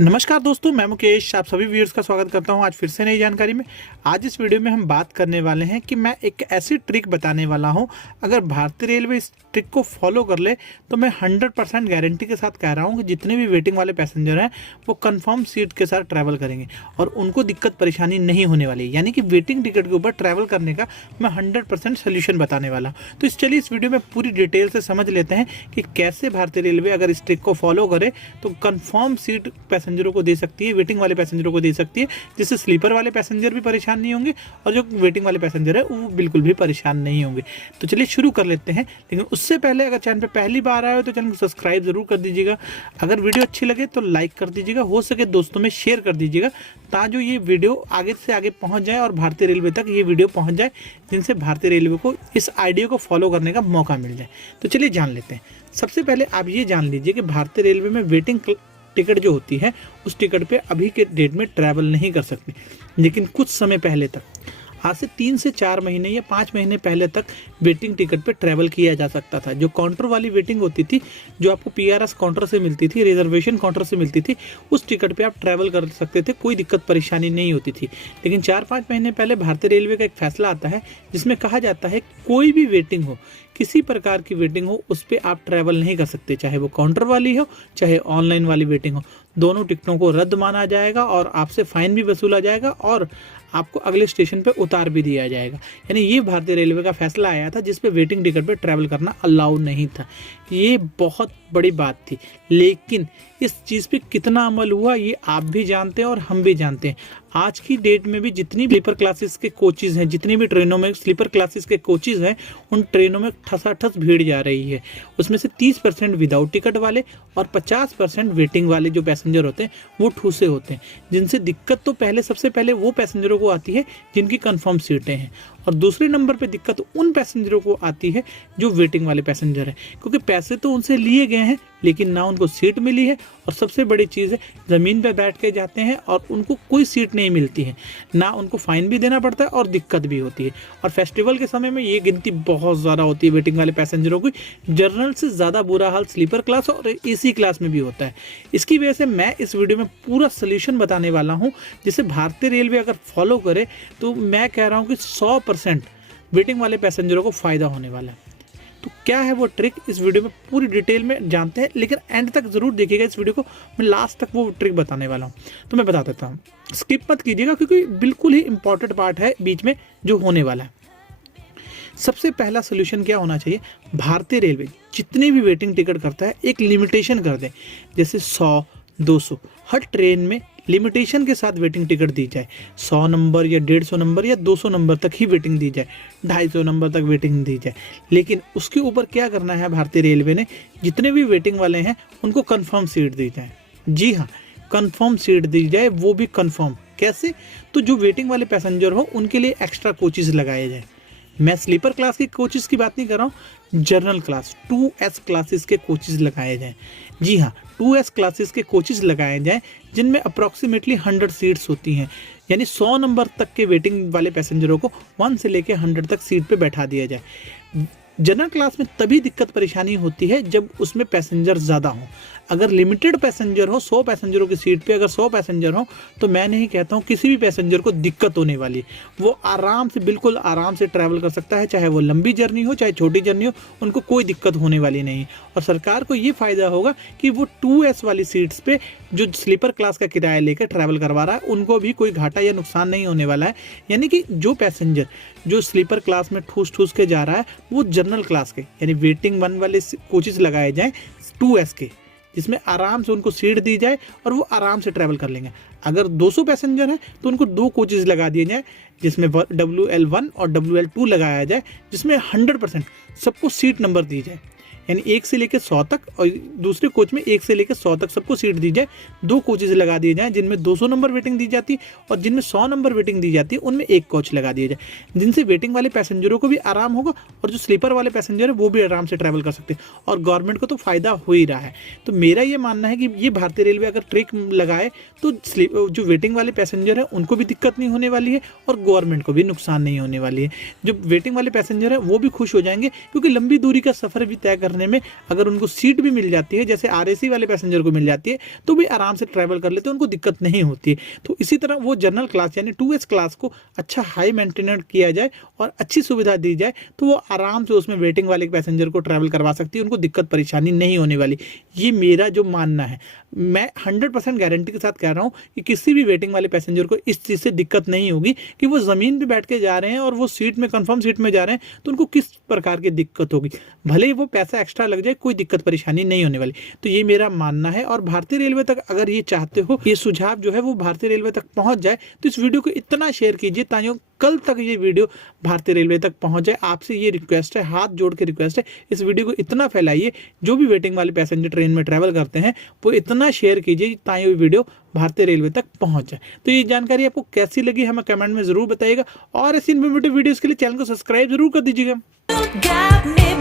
नमस्कार दोस्तों, मैं मुकेश आप सभी व्यूअर्स का स्वागत करता हूं आज फिर से नई जानकारी में। आज इस वीडियो में हम बात करने वाले हैं कि मैं एक ऐसी ट्रिक बताने वाला हूं, अगर भारतीय रेलवे इस ट्रिक को फॉलो कर ले तो मैं 100% गारंटी के साथ कह रहा हूं कि जितने भी वेटिंग वाले पैसेंजर हैं वो कंफर्म सीट के साथ ट्रैवल करेंगे और उनको दिक्कत परेशानी नहीं होने वाली है। यानी कि वेटिंग टिकट के ऊपर ट्रैवल करने का मैं 100% सोल्यूशन बताने वाला हूँ। तो चलिए इस वीडियो में पूरी डिटेल से समझ लेते हैं कि कैसे भारतीय रेलवे अगर इस ट्रिक को फॉलो करे तो कंफर्म सीट पैसेंजरों को दे सकती है, वेटिंग वाले पैसेंजरों को दे सकती है, जिससे स्लीपर वाले पैसेंजर भी परेशान नहीं होंगे और जो वेटिंग वाले पैसेंजर है वो बिल्कुल भी परेशान नहीं होंगे। तो चलिए शुरू कर लेते हैं, लेकिन उससे पहले अगर चैनल पे पहली बार आए हो तो चैनल को सब्सक्राइब जरूर कर दीजिएगा। अगर वीडियो अच्छी लगे तो लाइक कर दीजिएगा, हो सके दोस्तों में शेयर कर दीजिएगा ताकि जो ये वीडियो आगे से आगे पहुँच जाए और भारतीय रेलवे तक ये वीडियो पहुँच जाए, जिनसे भारतीय रेलवे को इस आइडिया को फॉलो करने का मौका मिल जाए। तो चलिए जान लेते हैं। सबसे पहले आप ये जान लीजिए कि भारतीय रेलवे में वेटिंग टिकट जो होती है उस टिकट पे अभी के डेट में ट्रैवल नहीं कर सकते, लेकिन कुछ समय पहले तक, आज से 3 से 4 महीने या 5 महीने पहले तक वेटिंग टिकट पे ट्रैवल किया जा सकता था। जो काउंटर वाली वेटिंग होती थी, जो आपको पीआरएस काउंटर से मिलती थी, रिजर्वेशन काउंटर से मिलती थी, उस टिकट पे आप ट्रैवल कर सकते थे, कोई दिक्कत परेशानी नहीं होती थी। लेकिन 4-5 महीने पहले भारतीय रेलवे का एक फैसला आता है जिसमें कहा जाता है कोई भी वेटिंग हो, किसी प्रकार की वेटिंग हो, उस पर आप ट्रैवल नहीं कर सकते, चाहे वो काउंटर वाली हो चाहे ऑनलाइन वाली वेटिंग हो। दोनों टिकटों को रद्द माना जाएगा और आपसे फाइन भी वसूला जाएगा और आपको अगले स्टेशन पे उतार भी दिया जाएगा। यानी ये भारतीय रेलवे का फैसला आया था जिस पे वेटिंग टिकट पे ट्रैवल करना अलाउ नहीं था। ये बहुत बड़ी बात थी, लेकिन इस चीज़ पे कितना अमल हुआ ये आप भी जानते हैं और हम भी जानते हैं। आज की डेट में भी जितनी स्लीपर क्लासेस के कोचेज़ हैं, जितनी भी ट्रेनों में स्लीपर क्लासेस के कोचेज़ हैं, उन ट्रेनों में ठसाठस भीड़ जा रही है। उसमें से 30% विदाउट टिकट वाले और 50% वेटिंग वाले जो पैसेंजर होते हैं वो ठूसे होते हैं, जिनसे दिक्कत तो सबसे पहले वो पैसेंजरों को आती है जिनकी कंफर्म सीटें हैं, और दूसरे नंबर पे दिक्कत उन पैसेंजरों को आती है जो वेटिंग वाले पैसेंजर हैं, क्योंकि पैसे तो उनसे लिए गए हैं लेकिन ना उनको सीट मिली है, और सबसे बड़ी चीज़ है ज़मीन पे बैठ के जाते हैं और उनको कोई सीट नहीं मिलती है, ना उनको फ़ाइन भी देना पड़ता है और दिक्कत भी होती है। और फेस्टिवल के समय में ये गिनती बहुत ज़्यादा होती है वेटिंग वाले पैसेंजरों की। जर्नल से ज़्यादा बुरा हाल स्लीपर क्लास और एसी क्लास में भी होता है। इसकी वजह से मैं इस वीडियो में पूरा सोल्यूशन बताने वाला हूँ, जिसे भारतीय रेलवे अगर फॉलो करे तो मैं कह रहा हूँ कि 100% वेटिंग वाले पैसेंजरों को फ़ायदा होने वाला है। तो क्या है वो ट्रिक, इस वीडियो में पूरी डिटेल में जानते हैं, लेकिन एंड तक ज़रूर देखिएगा इस वीडियो को, मैं लास्ट तक वो ट्रिक बताने वाला हूँ। तो मैं बता देता हूँ, स्किप मत कीजिएगा क्योंकि बिल्कुल ही इंपॉर्टेंट पार्ट है बीच में जो होने वाला है। सबसे पहला सोल्यूशन क्या होना चाहिए, भारतीय रेलवे जितनी भी वेटिंग टिकट करता है एक लिमिटेशन कर दे, जैसे 100-200 हर ट्रेन में लिमिटेशन के साथ वेटिंग टिकट दी जाए। 100 नंबर या 150 नंबर या 200 नंबर तक ही वेटिंग दी जाए, 250 नंबर तक वेटिंग दी जाए। लेकिन उसके ऊपर क्या करना है भारतीय रेलवे ने, जितने भी वेटिंग वाले हैं उनको कंफर्म सीट दी जाए। जी हाँ, कंफर्म सीट दी जाए, वो भी कंफर्म। कैसे? तो जो वेटिंग वाले पैसेंजर हो उनके लिए एक्स्ट्रा कोचेज़ लगाए जाए। मैं स्लीपर क्लास के कोचेज़ की बात नहीं कर रहा हूँ, जनरल क्लास 2S क्लासेस के कोचेज़ लगाए जाएँ। जी हाँ, 2S क्लासेस के कोचेज़ लगाए जाएँ जिनमें अप्रॉक्सीमेटली 100 सीट्स होती हैं। यानी 100 नंबर तक के वेटिंग वाले पैसेंजरों को 1 से लेकर 100 तक सीट पे बैठा दिया जाए। जनरल क्लास में तभी दिक्कत परेशानी होती है जब उसमें पैसेंजर ज़्यादा हों। अगर लिमिटेड पैसेंजर हो, 100 पैसेंजरों की सीट पे अगर 100 पैसेंजर हो, तो मैं नहीं कहता हूँ किसी भी पैसेंजर को दिक्कत होने वाली। वो आराम से, बिल्कुल आराम से ट्रैवल कर सकता है, चाहे वो लंबी जर्नी हो चाहे छोटी जर्नी हो, उनको कोई दिक्कत होने वाली नहीं। और सरकार को ये फ़ायदा होगा कि वो 2S वाली सीट्स पे जो स्लीपर क्लास का किराया लेकर ट्रैवल करवा रहा है उनको भी कोई घाटा या नुकसान नहीं होने वाला है। यानी कि जो पैसेंजर जो स्लीपर क्लास में ठूस ठूस के जा रहा है वो जनरल क्लास के, यानी वेटिंग 1 वाले कोचेज़ लगाए जाएँ 2S के, जिसमें आराम से उनको सीट दी जाए और वो आराम से ट्रैवल कर लेंगे। अगर 200 पैसेंजर हैं तो उनको 2 कोचेज़ लगा दिए जाए, जिसमें WL1 और WL2 लगाया जाए, जिसमें 100% सबको सीट नंबर दी जाए। यानी 1 से लेकर 100 तक, और दूसरे कोच में 1 से लेकर 100 तक सबको सीट दी जाए। 2 कोचेज़ लगा दिए जाएँ जिनमें 200 नंबर वेटिंग दी जाती है, और जिनमें 100 नंबर वेटिंग दी जाती है उनमें 1 कोच लगा दिया जाए, जिनसे वेटिंग वाले पैसेंजरों को भी आराम होगा और जो स्लीपर वाले पैसेंजर है वो भी आराम से ट्रैवल कर सकते हैं, और गवर्नमेंट को तो फ़ायदा हो ही रहा है। तो मेरा ये मानना है कि ये भारतीय रेलवे अगर ट्रिक लगाए तो जो वेटिंग वाले पैसेंजर है उनको भी दिक्कत नहीं होने वाली है और गवर्नमेंट को भी नुकसान नहीं होने वाली है। जो वेटिंग वाले पैसेंजर है वो भी खुश हो जाएंगे, क्योंकि लंबी दूरी का सफ़र भी तय करने में अगर उनको सीट भी मिल जाती है, जैसे आरएसी वाले पैसेंजर को मिल जाती है, तो भी आराम से ट्रैवल कर लेते हैं, उनको दिक्कत नहीं होती है। तो इसी तरह वो जनरल क्लास यानी 2S क्लास को अच्छा हाई मेंटेनेंस किया जाए और अच्छी सुविधा दी जाए, तो वो आराम से उसमें वेटिंग वाले पैसेंजर को ट्रैवल करवा सकती है, उनको दिक्कत परेशानी नहीं होने वाली। ये मेरा जो मानना है, मैं 100% गारंटी के साथ कह रहा हूँ कि किसी भी वेटिंग वाले पैसेंजर को इस चीज़ से दिक्कत नहीं होगी कि वो ज़मीन पे बैठ के जा रहे हैं और वो सीट में कंफर्म सीट में जा रहे हैं, तो उनको किस प्रकार की दिक्कत होगी। भले ही वो पैसा एक्स्ट्रा लग जाए, कोई दिक्कत परेशानी नहीं होने वाली। तो ये मेरा मानना है। और भारतीय रेलवे तक अगर ये चाहते हो, ये सुझाव जो है वो भारतीय रेलवे तक पहुँच जाए, तो इस वीडियो को इतना शेयर कीजिए ताकि कल तक ये वीडियो भारतीय रेलवे तक पहुंच जाए। आपसे ये रिक्वेस्ट है, हाथ जोड़ के रिक्वेस्ट है, इस वीडियो को इतना फैलाइए, जो भी वेटिंग वाले पैसेंजर ट्रेन में ट्रैवल करते हैं वो इतना शेयर कीजिए ताकि ये वीडियो भारतीय रेलवे तक पहुंच जाए। तो ये जानकारी आपको कैसी लगी हमें कमेंट में जरूर बताइएगा, और ऐसी इन्फॉर्मेटिव वीडियोस के लिए चैनल को सब्सक्राइब जरूर कर दीजिएगा।